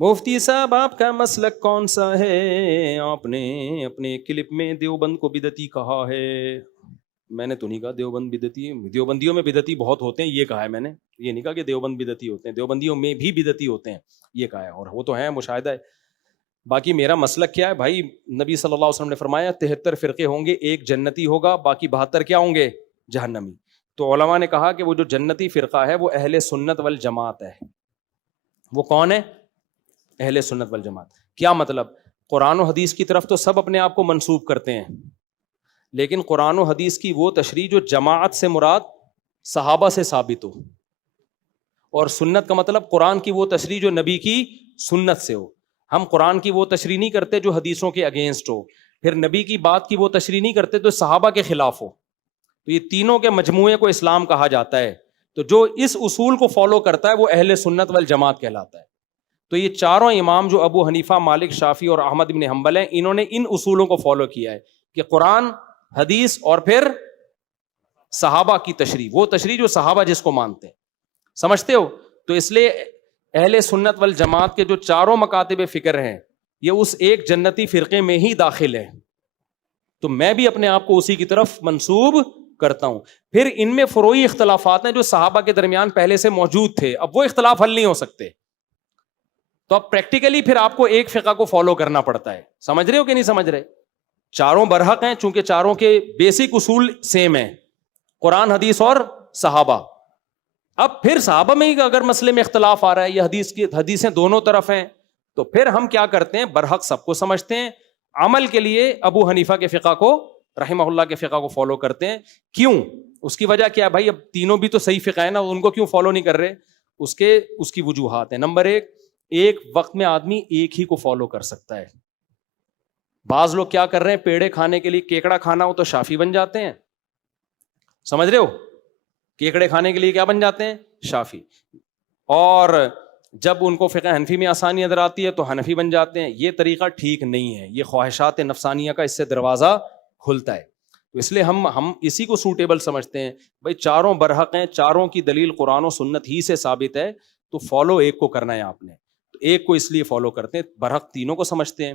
مفتی صاحب آپ کا مسلک کون سا ہے؟ آپ نے اپنے کلپ میں دیوبند کو بدعتی کہا ہے. میں نے تو نہیں کہا دیوبند بدعتی ہے. دیوبندیوں میں بدعتی بہت ہوتے ہیں یہ کہا ہے میں نے. یہ نہیں کہا کہ دیوبند بدعتی ہوتے ہیں. دیوبندیوں میں بھی بدعتی ہوتے ہیں یہ کہا ہے, اور وہ تو ہے, مشاہدہ ہے. باقی میرا مسلک کیا ہے بھائی؟ نبی صلی اللہ علیہ وسلم نے فرمایا 73 فرقے ہوں گے, ایک جنتی ہوگا, باقی 72 کیا ہوں گے؟ جہنمی. تو علماء نے کہا کہ وہ جو جنتی فرقہ ہے وہ اہل سنت والجماعت ہے. وہ کون ہے؟ اہل سنت والجماعت. کیا مطلب؟ قرآن و حدیث کی طرف تو سب اپنے آپ کو منسوب کرتے ہیں, لیکن قرآن و حدیث کی وہ تشریح جو جماعت سے مراد صحابہ سے ثابت ہو, اور سنت کا مطلب قرآن کی وہ تشریح جو نبی کی سنت سے ہو. ہم قرآن کی وہ تشریح نہیں کرتے جو حدیثوں کے اگینسٹ ہو, پھر نبی کی بات کی وہ تشریح نہیں کرتے جو صحابہ کے خلاف ہو. تو یہ تینوں کے مجموعے کو اسلام کہا جاتا ہے. تو جو اس اصول کو فالو کرتا ہے وہ اہل سنت والجماعت کہلاتا ہے. تو یہ چاروں امام جو ابو حنیفہ, مالک, شافعی اور احمد بن حنبل ہیں, انہوں نے ان اصولوں کو فالو کیا ہے کہ قرآن, حدیث اور پھر صحابہ کی تشریح, وہ تشریح جو صحابہ جس کو مانتے ہیں. سمجھتے ہو؟ تو اس لیے اہل سنت والجماعت کے جو چاروں مکاتب فکر ہیں یہ اس ایک جنتی فرقے میں ہی داخل ہے. تو میں بھی اپنے آپ کو اسی کی طرف منسوب کرتا ہوں. پھر ان میں فروعی اختلافات ہیں جو صحابہ کے درمیان پہلے سے موجود تھے, اب وہ اختلاف حل نہیں ہو سکتے. تو اب پریکٹیکلی پھر آپ کو ایک فقہ کو فالو کرنا پڑتا ہے. سمجھ رہے ہو کہ نہیں سمجھ رہے؟ چاروں برحق ہیں چونکہ چاروں کے بیسک اصول سیم ہیں, قرآن, حدیث اور صحابہ. اب پھر صحابہ میں ہی اگر مسئلے میں اختلاف آ رہا ہے, یہ حدیثیں دونوں طرف ہیں, تو پھر ہم کیا کرتے ہیں؟ برحق سب کو سمجھتے ہیں. عمل کے لیے ابو حنیفہ کے فقہ کو, رحمہ اللہ کے فقہ کو فالو کرتے ہیں. کیوں؟ اس کی وجہ کیا ہے بھائی؟ اب تینوں بھی تو صحیح فقہ ہے نا, ان کو کیوں فالو نہیں کر رہے؟ اس کی وجوہات ہیں. نمبر ایک وقت میں آدمی ایک ہی کو فالو کر سکتا ہے. بعض لوگ کیا کر رہے ہیں, پیڑے کھانے کے لیے کیکڑا کھانا ہو تو شافی بن جاتے ہیں. سمجھ رہے ہو؟ کیکڑے کھانے کے لیے کیا بن جاتے ہیں؟ شافی. اور جب ان کو فقہ حنفی میں آسانی نظر آتی ہے تو حنفی بن جاتے ہیں. یہ طریقہ ٹھیک نہیں ہے, یہ خواہشات نفسانیہ کا اس سے دروازہ کھلتا ہے. تو اس لیے ہم اسی کو سوٹیبل سمجھتے ہیں. بھائی چاروں برحق ہیں, چاروں کی دلیل قرآن و سنت ہی سے ثابت ہے, تو فالو ایک کو کرنا ہے آپ نے. تو ایک کو اس لیے فالو کرتے ہیں, برحق تینوں کو سمجھتے ہیں.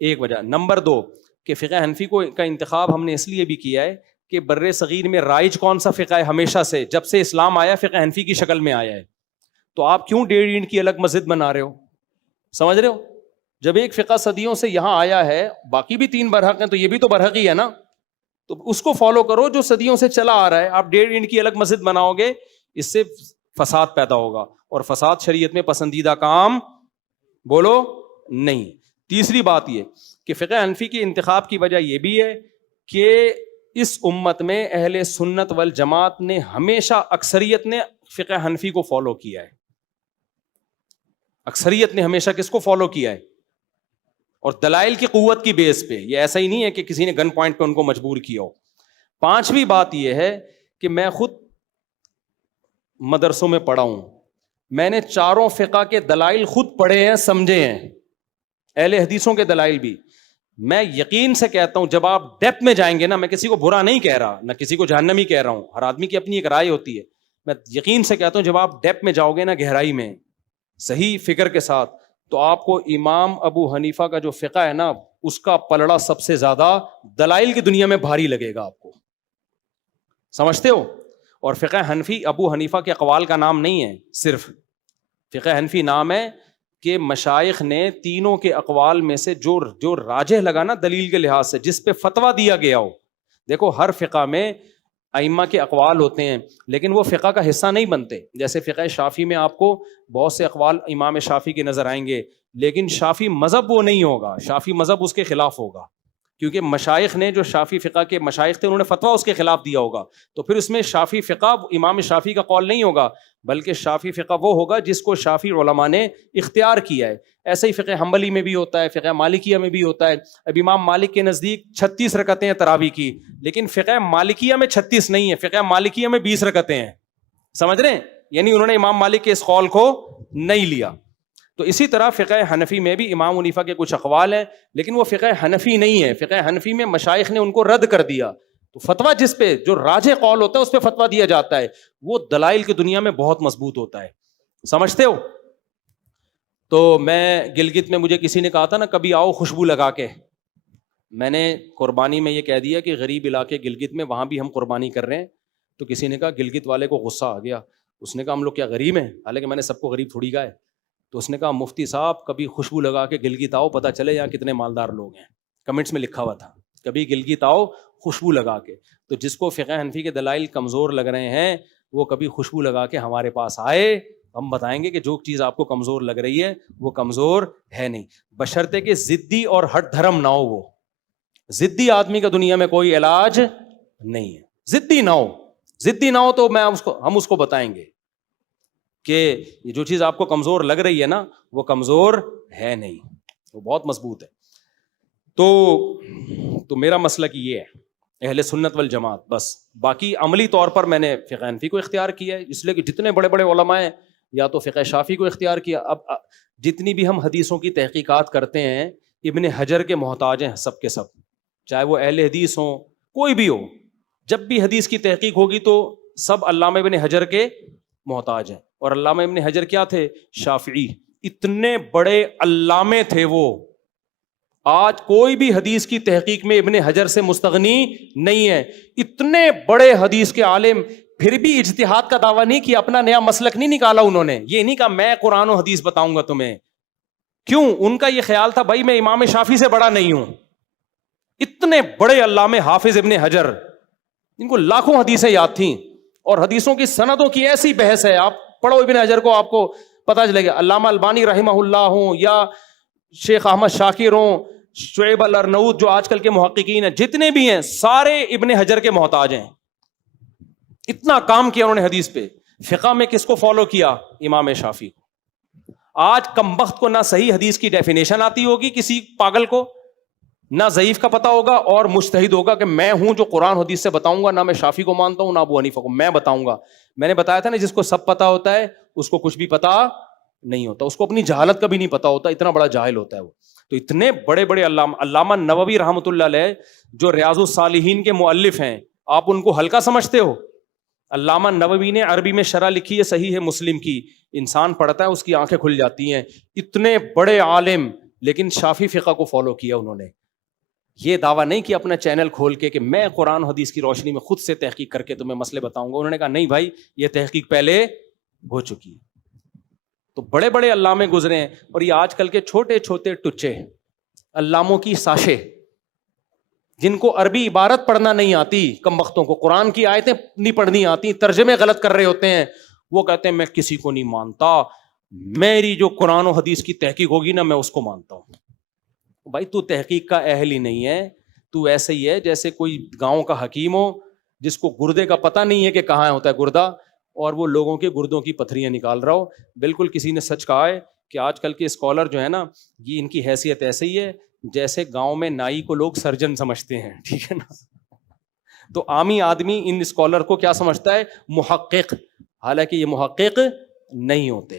ایک وجہ. نمبر دو کہ فقہ حنفی کا انتخاب ہم نے اس لیے بھی کیا ہے کہ بر صغیر میں رائج کون سا فقہ ہے؟ ہمیشہ سے جب سے اسلام آیا فقہ حنفی کی شکل میں آیا ہے. تو آپ کیوں 1.5 اینٹ کی الگ مسجد بنا رہے ہو؟ سمجھ رہے ہو؟ جب ایک فقہ صدیوں سے یہاں آیا ہے, باقی بھی 3 برحق ہیں, تو یہ بھی تو برحق ہی ہے نا. تو اس کو فالو کرو جو صدیوں سے چلا آ رہا ہے. آپ 1.5 اینٹ کی الگ مسجد بناؤ گے, اس سے فساد پیدا ہوگا, اور فساد شریعت میں پسندیدہ کام بولو نہیں. تیسری بات یہ کہ فقہ حنفی کے انتخاب کی وجہ یہ بھی ہے کہ اس امت میں اہل سنت والجماعت نے ہمیشہ, اکثریت نے فقہ حنفی کو فالو کیا ہے. اکثریت نے ہمیشہ کس کو فالو کیا ہے؟ اور دلائل کی قوت کی بیس پہ. یہ ایسا ہی نہیں ہے کہ کسی نے گن پوائنٹ پہ ان کو مجبور کیا ہو. پانچویں بات یہ ہے کہ میں خود مدرسوں میں پڑھا ہوں, میں نے چاروں فقہ کے دلائل خود پڑھے ہیں, سمجھے ہیں, اہل حدیثوں کے دلائل بھی. میں یقین سے کہتا ہوں جب آپ ڈیپتھ میں جائیں گے نا, میں کسی کو برا نہیں کہہ رہا, نہ کسی کو جہنمی کہہ رہا ہوں, ہر آدمی کی اپنی ایک رائے ہوتی ہے. میں یقین سے کہتا ہوں جب آپ ڈیپتھ میں جاؤ گے نا, گہرائی میں, صحیح فکر کے ساتھ, تو آپ کو امام ابو حنیفہ کا جو فقہ ہے نا, اس کا پلڑا سب سے زیادہ دلائل کی دنیا میں بھاری لگے گا آپ کو. سمجھتے ہو؟ اور فقہ حنفی ابو حنیفہ کے اقوال کا نام نہیں ہے, صرف فقہ حنفی نام ہے کہ مشائخ نے تینوں کے اقوال میں سے جو راجح لگا نا دلیل کے لحاظ سے, جس پہ فتویٰ دیا گیا ہو. دیکھو ہر فقہ میں ائمہ کے اقوال ہوتے ہیں, لیکن وہ فقہ کا حصہ نہیں بنتے. جیسے فقہ شافعی میں آپ کو بہت سے اقوال امام شافعی کے نظر آئیں گے, لیکن شافعی مذہب وہ نہیں ہوگا, شافعی مذہب اس کے خلاف ہوگا, کیونکہ مشائخ نے جو شافعی فقہ کے مشائخ تھے انہوں نے فتویٰ اس کے خلاف دیا ہوگا. تو پھر اس میں شافعی فقہ امام شافعی کا قول نہیں ہوگا, بلکہ شافعی فقہ وہ ہوگا جس کو شافعی علماء نے اختیار کیا ہے. ایسے ہی فقہ حنبلی میں بھی ہوتا ہے, فقہ مالکیہ میں بھی ہوتا ہے. اب امام مالک کے نزدیک 36 رکعتیں ہیں تراویح کی, لیکن فقہ مالکیہ میں 36 نہیں ہے, فقہ مالکیہ میں 20 رکعتیں ہیں. سمجھ رہے ہیں؟ یعنی انہوں نے امام مالک کے اس قول کو نہیں لیا. تو اسی طرح فقہ حنفی میں بھی امام حنیفہ کے کچھ اقوال ہیں, لیکن وہ فقہ حنفی نہیں ہے. فقہ حنفی میں مشائخ نے ان کو رد کر دیا. تو فتویٰ جس پہ جو راجح قول ہوتا ہے اس پہ فتویٰ دیا جاتا ہے, وہ دلائل کی دنیا میں بہت مضبوط ہوتا ہے. سمجھتے ہو؟ تو میں گلگت میں مجھے کسی نے کہا تھا نا کبھی آؤ خوشبو لگا کے, میں نے قربانی میں یہ کہہ دیا کہ غریب علاقے گلگت میں وہاں بھی ہم قربانی کر رہے ہیں. تو کسی نے کہا, گلگت والے کو غصہ آ گیا, اس نے کہا ہم لوگ کیا غریب ہیں؟ حالانکہ میں نے سب کو غریب تھوڑی کہا ہے. تو اس نے کہا مفتی صاحب کبھی خوشبو لگا کے گلگت آؤ, پتہ چلے یہاں کتنے مالدار لوگ ہیں. کمنٹس میں لکھا ہوا تھا کبھی گلگت آؤ خوشبو لگا کے. تو جس کو فقہ حنفی کے دلائل کمزور لگ رہے ہیں وہ کبھی خوشبو لگا کے ہمارے پاس آئے, ہم بتائیں گے کہ جو چیز آپ کو کمزور لگ رہی ہے وہ کمزور ہے نہیں, بشرطے کہ ضدی اور ہٹ دھرم نہ ہو. وہ ضدی آدمی کا دنیا میں کوئی علاج نہیں ہے, ضدی نہ ہو, ضدی نہ ہو تو ہم اس کو بتائیں گے کہ جو چیز آپ کو کمزور لگ رہی ہے نا وہ کمزور ہے نہیں, وہ بہت مضبوط ہے. تو میرا مسلک یہ ہے اہل سنت والجماعت بس. باقی عملی طور پر میں نے فقہ حنفی کو اختیار کیا ہے, اس لیے کہ جتنے بڑے بڑے علماء ہیں یا تو فقہ شافعی کو اختیار کیا. اب جتنی بھی ہم حدیثوں کی تحقیقات کرتے ہیں ابن حجر کے محتاج ہیں سب کے سب, چاہے وہ اہل حدیث ہوں کوئی بھی ہو. جب بھی حدیث کی تحقیق ہوگی تو سب علامہ ابن حجر کے محتاج ہیں. اور علامہ ابن حجر کیا تھے؟ شافعی. اتنے بڑے علامے تھے وہ, آج کوئی بھی حدیث کی تحقیق میں ابن حجر سے مستغنی نہیں ہے. اتنے بڑے حدیث کے عالم, پھر بھی اجتہاد کا دعویٰ نہیں کیا, اپنا نیا مسلک نہیں نکالا انہوں نے. یہ نہیں کہا میں قرآن و حدیث بتاؤں گا تمہیں. کیوں؟ ان کا یہ خیال تھا بھائی میں امام شافعی سے بڑا نہیں ہوں. اتنے بڑے علامے حافظ ابن حجر, ان کو لاکھوں حدیثیں یاد تھیں اور حدیثوں کی سندوں کی ایسی بحث ہے, آپ پڑھو ابن حجر کو آپ کو پتہ چلے گا. علامہ البانی رحمہ اللہ ہوں یا شیخ احمد شاکر ہوں, شعیب الارناؤوط جو آج کل کے محققین ہیں, جتنے بھی ہیں سارے ابن حجر کے محتاج ہیں. اتنا کام کیا انہوں نے حدیث پہ. فقہ میں کس کو فالو کیا؟ امام شافعی کو. آج کمبخت کو نہ صحیح حدیث کی ڈیفینیشن آتی ہوگی کسی پاگل کو, نہ ضعیف کا پتا ہوگا, اور مجتہد ہوگا کہ میں ہوں جو قرآن حدیث سے بتاؤں گا. نہ میں شافعی کو مانتا ہوں نہ ابو حنیفہ کو, میں بتاؤں گا. میں نے بتایا تھا نا جس کو سب پتا ہوتا ہے اس کو کچھ بھی پتا نہیں ہوتا, اس کو اپنی جہالت کا بھی نہیں پتا ہوتا, اتنا بڑا جاہل ہوتا ہے وہ. تو اتنے بڑے بڑے علامہ نووی رحمۃ اللہ علیہ جو ریاض الصالحین کے مؤلف ہیں, آپ ان کو ہلکا سمجھتے ہو؟ علامہ نووی نے عربی میں شرح لکھی ہے صحیح مسلم کی, انسان پڑھتا ہے اس کی آنکھیں کھل جاتی ہیں. اتنے بڑے عالم, لیکن شافعی فقہ کو فالو کیا انہوں نے. یہ دعویٰ نہیں کیا اپنا چینل کھول کے کہ میں قرآن و حدیث کی روشنی میں خود سے تحقیق کر کے تمہیں مسئلے بتاؤں گا. انہوں نے کہا نہیں بھائی, یہ تحقیق پہلے ہو چکی ہے. تو بڑے بڑے علامے گزرے ہیں, اور یہ آج کل کے چھوٹے چھوٹے ٹچے علاموں کی ساشے, جن کو عربی عبارت پڑھنا نہیں آتی, کم بختوں کو قرآن کی آیتیں نہیں پڑھنی آتی, ترجمے غلط کر رہے ہوتے ہیں, وہ کہتے ہیں میں کسی کو نہیں مانتا, میری جو قرآن و حدیث کی تحقیق ہوگی نا میں اس کو مانتا ہوں. بھائی تو تحقیق کا اہل ہی نہیں ہے, تو ایسے ہی ہے جیسے کوئی گاؤں کا حکیم ہو جس کو گردے کا پتہ نہیں ہے کہ کہاں ہوتا ہے گردہ, اور وہ لوگوں کے گردوں کی پتھریاں نکال رہا ہو. بالکل کسی نے سچ کہا ہے کہ آج کل کے اسکالر جو ہے نا, یہ ان کی حیثیت ایسے ہی ہے جیسے گاؤں میں نائی کو لوگ سرجن سمجھتے ہیں, ٹھیک ہے نا. تو عامی آدمی ان اسکالر کو کیا سمجھتا ہے؟ محقق, حالانکہ یہ محقق نہیں ہوتے.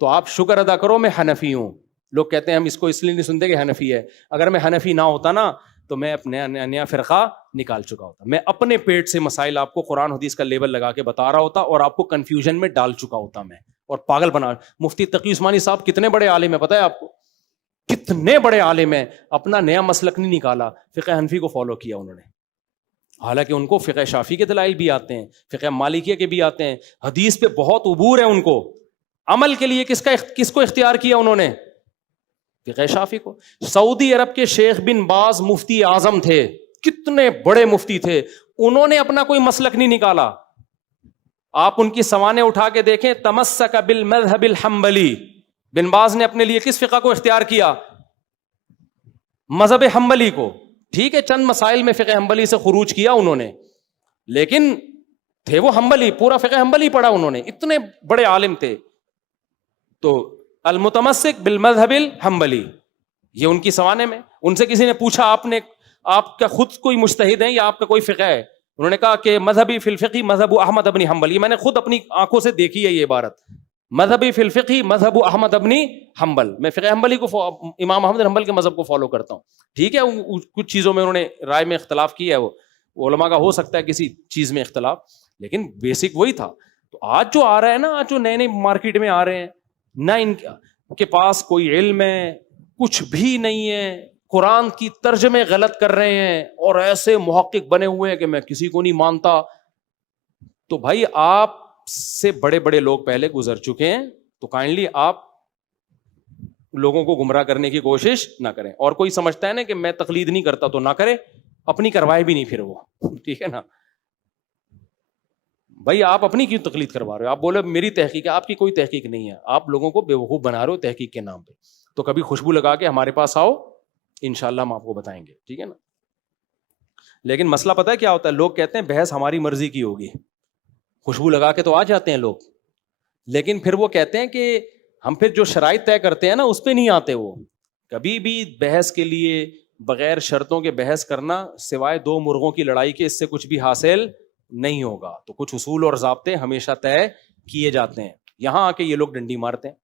تو آپ شکر ادا کرو میں حنفی ہوں. لوگ کہتے ہیں ہم اس کو اس لیے نہیں سنتے کہ حنفی ہے, اگر میں حنفی نہ ہوتا نا تو میں اپنے نیا فرقہ نکال چکا ہوتا. میں اپنے پیٹ سے مسائل آپ کو قرآن حدیث کا لیبل لگا کے بتا رہا ہوتا اور آپ کو کنفیوژن میں ڈال چکا ہوتا میں, اور پاگل بنا. مفتی تقی عثمانی صاحب کتنے بڑے عالم ہیں, پتہ ہے آپ کو کتنے بڑے عالم ہیں, اپنا نیا مسلک نہیں نکالا, فقہ حنفی کو فالو کیا انہوں نے. حالانکہ ان کو فقہ شافعی کے دلائل بھی آتے ہیں, فقہ مالکیہ کے بھی آتے ہیں, حدیث پہ بہت عبور ہے ان کو. عمل کے لیے کس کو اختیار کیا انہوں نے؟ فقہ شافعی کو. سعودی عرب کے شیخ بن باز مفتی اعظم تھے, کتنے بڑے مفتی تھے, انہوں نے اپنا کوئی مسلک نہیں نکالا. آپ ان کی سوانح اٹھا کے دیکھیں, تمسک بالمذہب الحنبلی, بن باز نے اپنے لیے کس فقہ کو اختیار کیا؟ مذہب حنبلی کو. ٹھیک ہے, چند مسائل میں فقہ حنبلی سے خروج کیا انہوں نے, لیکن تھے وہ حنبلی, پورا فقہ حنبلی پڑھا انہوں نے, اتنے بڑے عالم تھے. تو المتمسک بالمذہب الحنبلی, یہ ان کی سوانح میں. ان سے کسی نے پوچھا آپ کا خود کوئی مجتہد ہے یا آپ کا کوئی فقہ ہے؟ انہوں نے کہا کہ مذہبی فی الفقہ مذہب احمد ابن حنبل. یہ میں نے خود اپنی آنکھوں سے دیکھی ہے یہ عبارت, مذہبی فی الفقہ مذہب احمد ابن حنبل. میں فقہ حنبلی کو, امام احمد حنبل کے مذہب کو فالو کرتا ہوں. ٹھیک ہے, کچھ چیزوں میں انہوں نے رائے میں اختلاف کیا ہے, وہ علماء کا ہو سکتا ہے کسی چیز میں اختلاف, لیکن بیسک وہی تھا. تو آج جو آ رہا ہے نا, آج جو نئے نئے مارکیٹ میں آ رہے ہیں, نہ کے پاس کوئی علم ہے کچھ بھی نہیں ہے, قرآن کی ترجمے غلط کر رہے ہیں اور ایسے محقق بنے ہوئے ہیں کہ میں کسی کو نہیں مانتا. تو بھائی آپ سے بڑے بڑے لوگ پہلے گزر چکے ہیں, تو کائنڈلی آپ لوگوں کو گمراہ کرنے کی کوشش نہ کریں. اور کوئی سمجھتا ہے نا کہ میں تقلید نہیں کرتا تو نہ کرے, اپنی کروائے بھی نہیں پھر وہ, ٹھیک ہے نا. بھائی آپ اپنی کیوں تقلید کروا رہے ہو؟ آپ بولے میری تحقیق ہے, آپ کی کوئی تحقیق نہیں ہے, آپ لوگوں کو بیوقوف بنا رہے ہو تحقیق کے نام پہ. تو کبھی خوشبو لگا کے ہمارے پاس آؤ, انشاءاللہ ہم آپ کو بتائیں گے, ٹھیک ہے نا. لیکن مسئلہ پتہ ہے کیا ہوتا ہے, لوگ کہتے ہیں بحث ہماری مرضی کی ہوگی, خوشبو لگا کے تو آ جاتے ہیں لوگ, لیکن پھر وہ کہتے ہیں کہ ہم پھر جو شرائط طے کرتے ہیں نا اس پہ نہیں آتے. وہ کبھی بھی بحث کے لیے بغیر شرطوں کے بحث کرنا سوائے دو مرغوں کی لڑائی کے اس سے کچھ بھی حاصل نہیں ہوگا. تو کچھ اصول اور ضابطے ہمیشہ طے کیے جاتے ہیں, یہاں آ کے یہ لوگ ڈنڈی مارتے ہیں.